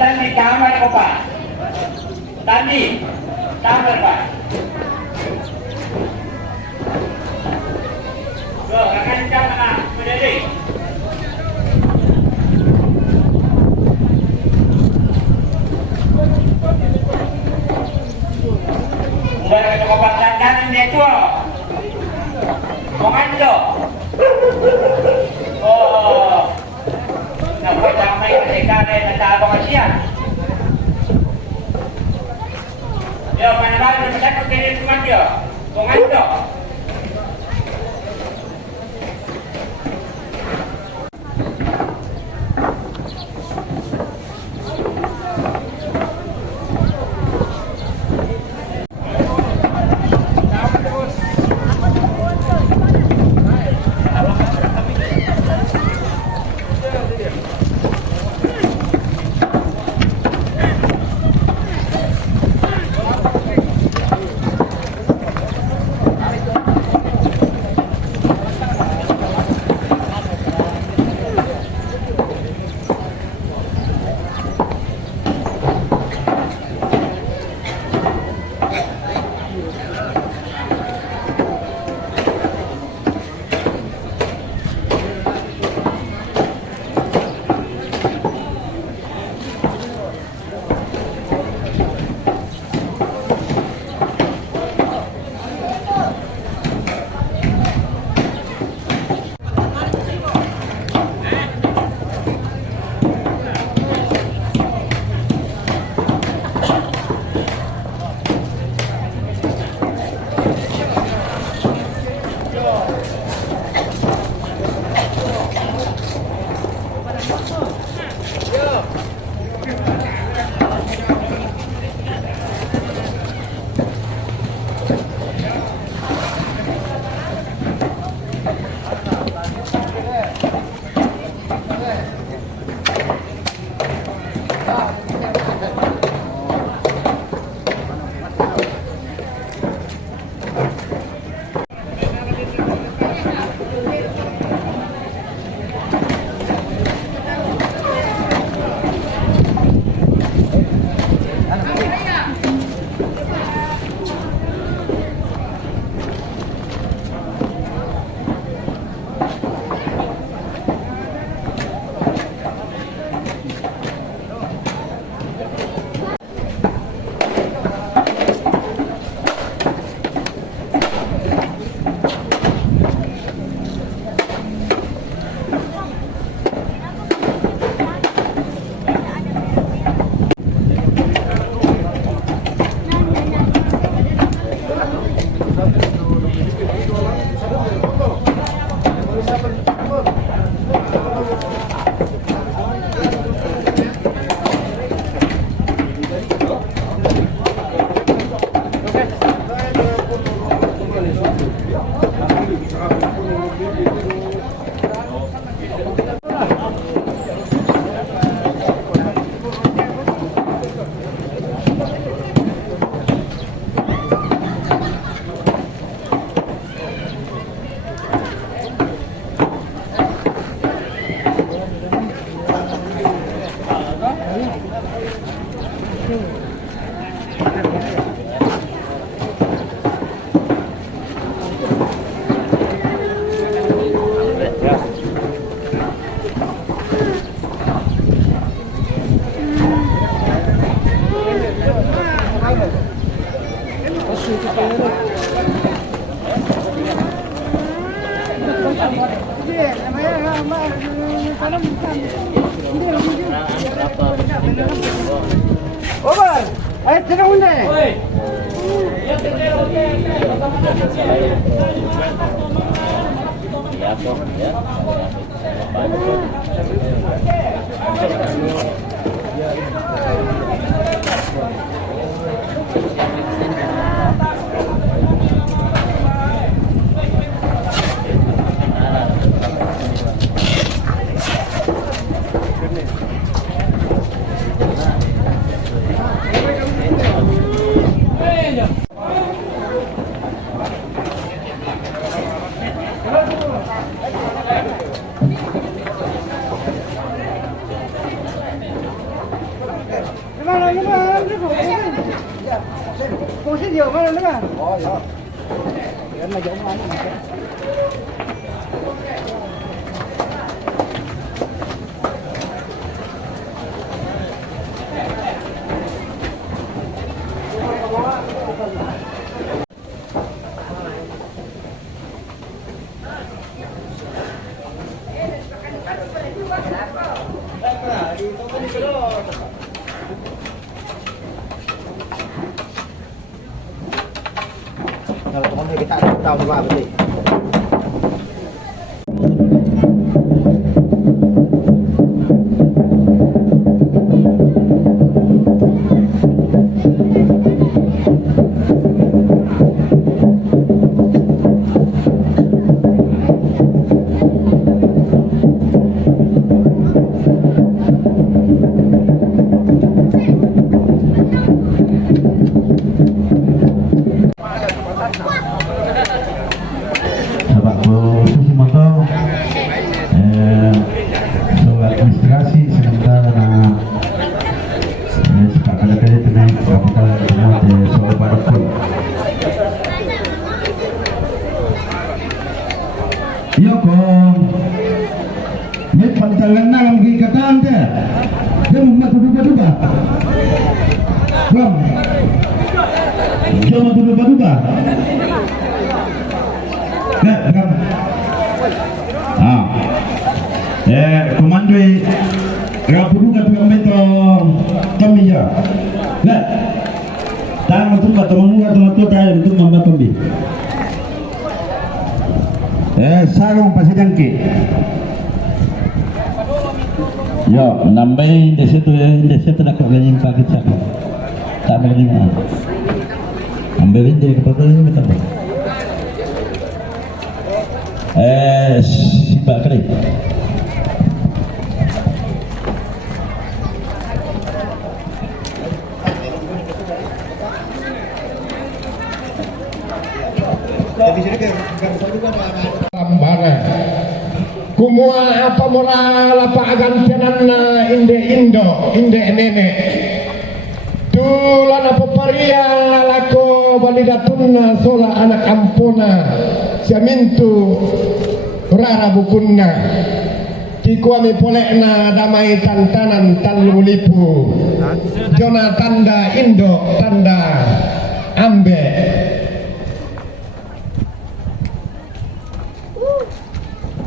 Tandi kamar ko Pak. Tandi kamar Pak. Go, akan jangan berdiri. Umbar ke tempat dandanan dia tua. Komando. Oh. Nampak damai kesekarang dan tak abang siap. Yo, mana baru bercakap dari teman dia. Komando. Obar, ayo kita undang. Kung sino, mana naman? Oh, yeah. Yan na yung ano. Kalau kami kita tahu apa betul. Yoko, may pantalan na ang gigatan ka. Diyan mo matuduba-duba. Bang, diyan matuduba-duba. Bang. Komandoi, rapuduga tu kami to kami ya. Nah, tangan tu matuduba tu tayo tu mama tombi. Sarong pasidangki. Yo, nambay desitu nak ganyan pakit sa ko. Tama ni mo. Ambilin din kapag ni mo tapo. Sipa kali. Kumua apa moral apa agantianan na inde nene tulan apa paria lako validatunna sola anak ampuna siamintu rara bukunna kikuami polekna damai tantanan talulipu jona tanda indo tanda ambe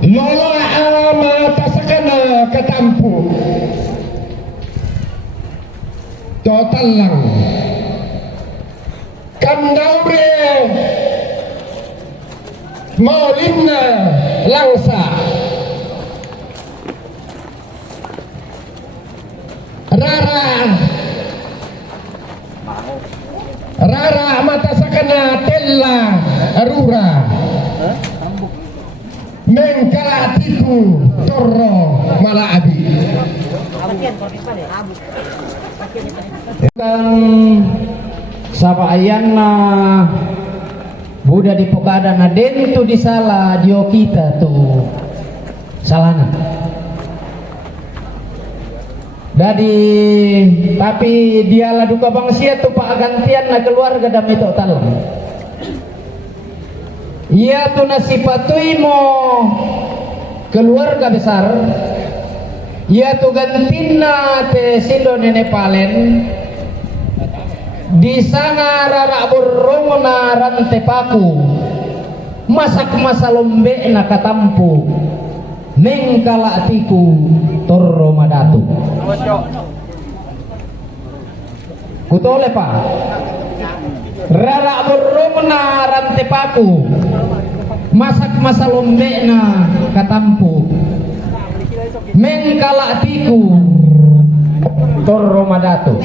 Lola ama tasakana katampu total lang kandaure maulinna langsa rara mata sakana tella arura mengkalatiku torro malaabi kan sama ayan na Buddha di pokada na den tu di sala dio kita tu salana Dadi tapi dialah duka bangsia tu pak gantian na keluarga dami total. Ia tu nasipatui mo keluarga besar. Ia tu gantina te sindo nene palen. Di sanga rara burung na rantepaku. masak masalombe na katampu mengkala atiku torro madatu. Kutole pa rara borrom na rantepaku masak masalombe na katampu mengkala atiku torro madatu.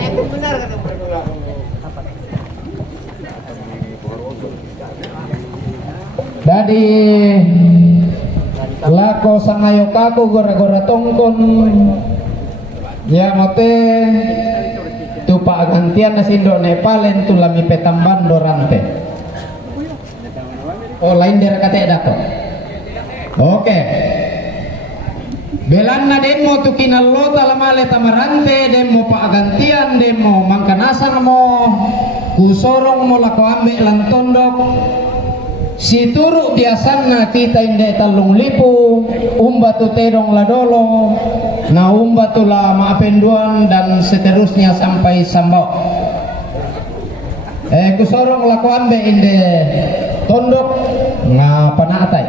Dadi lako sangayo kako gora-gora tongkon ya mote tu pak gantian na sindo Nepalen tu lami petamban dorante. Oh lain daerah kate dato. Oke. Belanna demo tu kinallo talamale tamarante demo pak gantian demo mangkanasang mo kusorong mo lako ambe lan tondok. Si turu biasana kita inde talung lipu umba tu terong ladolo na umba tu la maapenduan dan seterusnya sampai sambau kusorong lako ambe inde tondok nga panaatay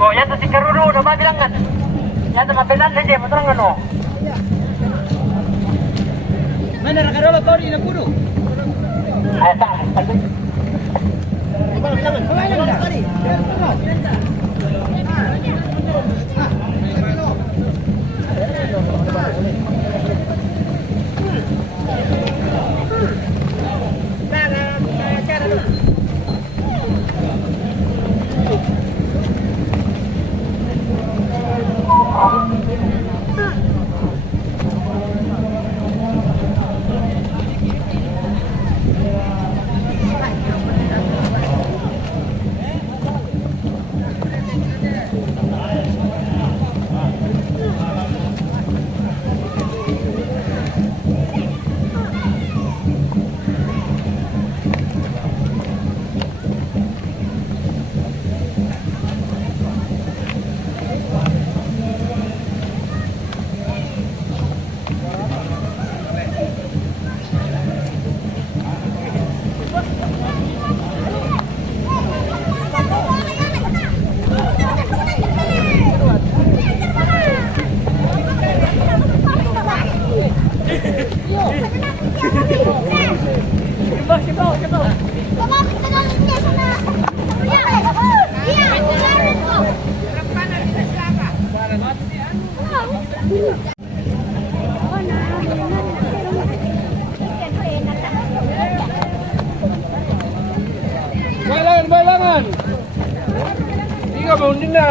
Oh, yan si Karuro na mabilangan. Yan sa mabilan hindi mo terang ano. Mana ra Karuro to ina kudu. Ay ta.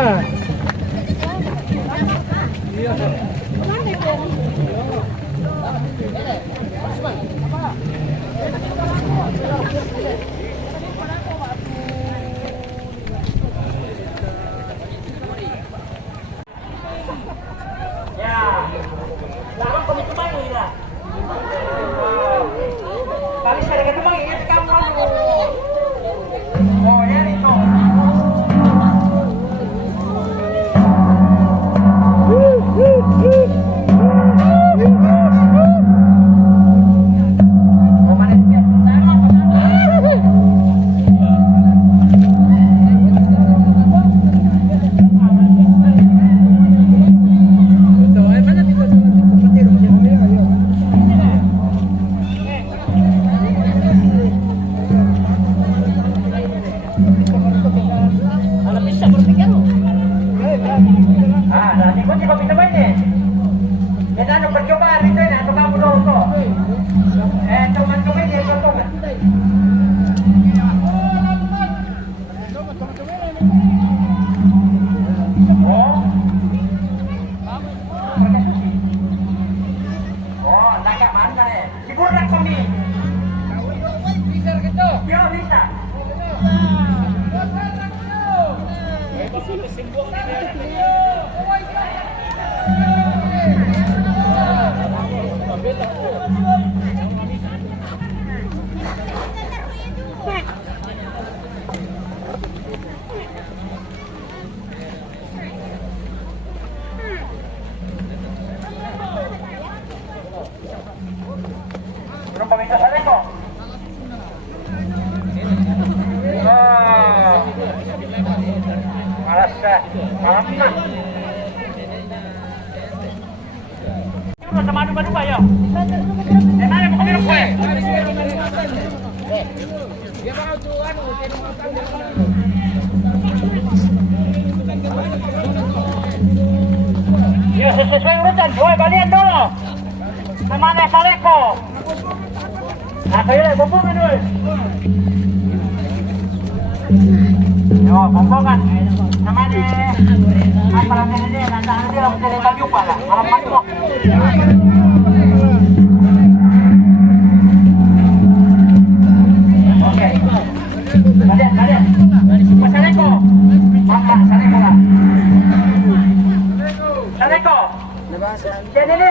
Ya, larang kami kembali lah. Kali saya kembali ya kamu. Oh ya itu. Ah, nanti kau coba minta main ni. Kita nak percobaan itu nak tukar mudah untuk. Teman kau ni contoh kan. Oh, nak mana ni? Sibuk nak kami. Bisa gitu. Ya bisa. Belum peminta saya kok. Malas malam nak. Ini sama adu-adu ya. Mana mau minum kue? Ya sesuai urutan, dua balian dulu. Kemana Saleko? Nah, saya bumbung dulu. Yo, bumbungan. Sama ni. Apa lagi ni? Nanti dia nak cari lagi apa lah? Malam masuk. Okey. Kalian. Saleko. Maka Saleko lah. Saleko. Jadi ni.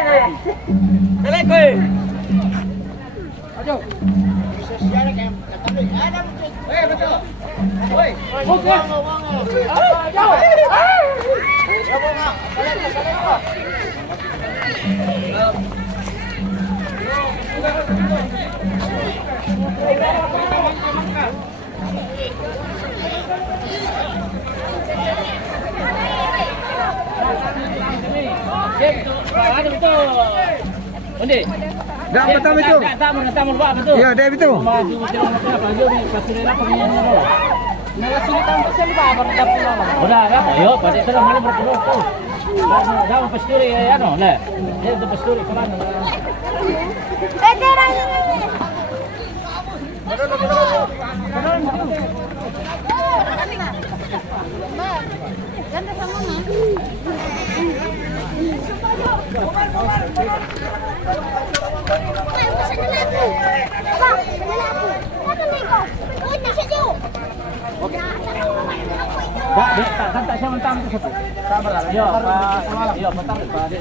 Saleko. Ayo. Betul. Oi. Okey. Ada betul. Onde? Dah betul betul. Tak mau betul. Ya, dah betul. Maju ni kasih apa ni. Nala sini tahu sini ba baru dapat lah. Udah ya. Yo, pada sudah mana berkurang tu. Dah pasturi ya no, le. Dia tu pasturi kanan. Jangan sama Tak saya mentang tu satu. Sabarlah. Yo, Pak. Yo, mentang Pak.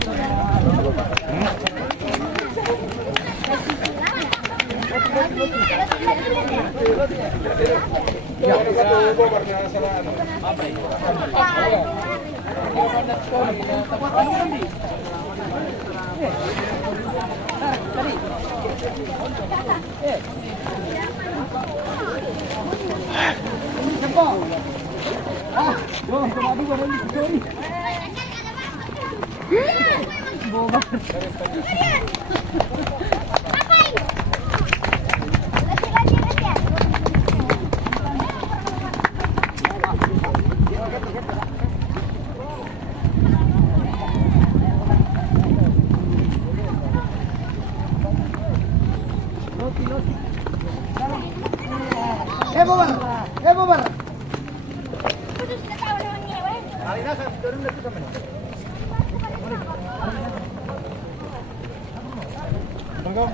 Tunggu.